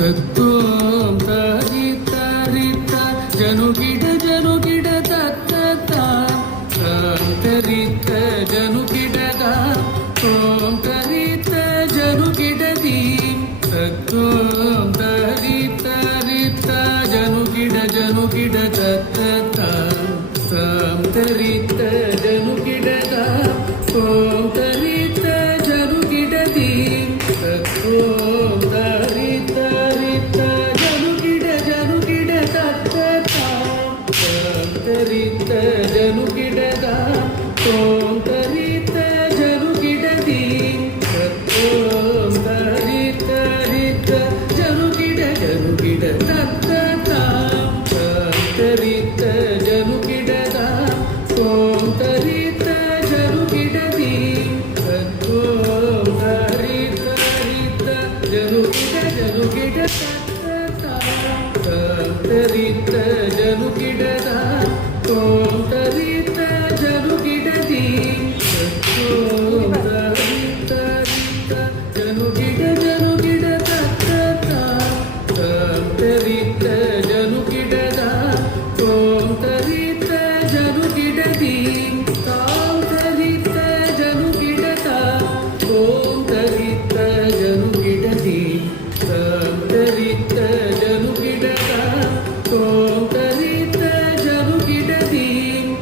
ತತ್ತೋಂ ತರಿತ ರಿತ ಜನುಗಿಡ ಜನುಗಿಡ ತತ್ತ ತರಿತ ಜನುಗಿಡಗ ಓಂ ತರಿತ ಜನುಗಿಡದಿ ತತ್ತೋಂ ತರಿತ ರಿತ ಜನುಗಿಡ ಜನುಗಿಡ ತತ್ತ ತರಿತ ಜನುಗಿಡಗ ಓಂ ತರಿತ ಜನುಗಿಡದಿ ತತ್ತೋಂ ತರಿತ ರಿತ ಜನುಗಿಡ ಜನುಗಿಡ ತತ್ತ ತರಿತ ಜನುಗಿಡಗ ಓಂ ತರಿತ ಜನುಗಿಡದಿ ತತ್ತೋಂ ತರಿತ ರಿತ ಜನುಗಿಡ ಜನುಗಿಡ ತತ್ತ ತರಿತ ಜನುಗಿಡಗ ಓಂ ತರಿತ ಜನುಗಿಡದಿ ತತ್ತೋಂ ತರಿತ ರಿತ ಜನುಗಿಡ ಜನುಗಿಡ ತತ್ತ ತರಿತ ಜನುಗಿಡಗ ಓಂ ತರಿತ ಜನುಗಿಡದಿ ತತ್ತೋಂ ತರಿತ ರಿತ ಜನುಗಿಡ ಜನುಗಿಡ ತತ್ತ ತರಿತ ಜನುಗಿಡಗ ಓಂ ತರಿತ ಜನುಗಿಡದಿ ತಾಂ ತರಿತ ಜನುಗಿಡದ ಓಂ ತರಿತ ಜನುಗಿಡದಿ ತಾಂ ತರಿತ ಜನುಗಿಡದ ಓಂ ತರಿತ ಜನುಗಿಡದಿ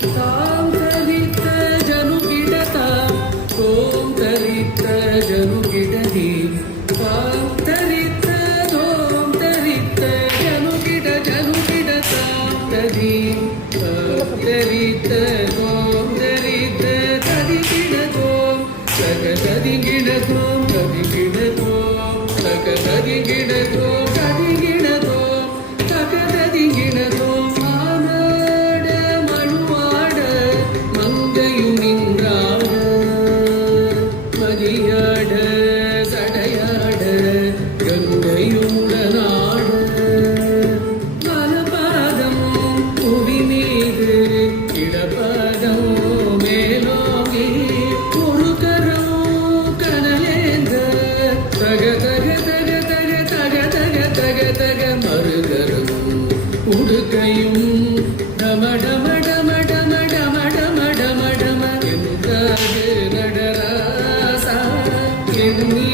ತಾಂ ತರಿತ ಜನುಗಿಡದ ಓಂ ತರಿತ ಜನುಗಿಡದಿ ತಾಂ ತರಿತ ಓಂ ತರಿತ ಜನುಗಿಡ ಜನುಗಿಡ ತಾಂ ತರಿ ತರಿತ ಓಂ ತರಿತ ತರಿಗಿಡದೋಂ ತಗ ತರಿಗಿಡದೋಂ ತರಿಗಿಡದೋಂ ತಗ ತರಿಗಿಡದೋಂ ತರಿಗಿಡದೋಂ ತಗ ತರಿಗಿಡದೋಂ மானாட மழுவாட மங்கையும் நின்றாட மதியாட சடையாட கங்கையும் உடனாட வலபாதமும் புவி மீது இடபாதம் மேலோங்கி ஒரு கரம் கனலேந்த தக தக தக தக தக தக தக தக மறுகரம் உடுக்கையும் டம டம டம டம டம டம டம டம என்றாது நடராசா எண்ணி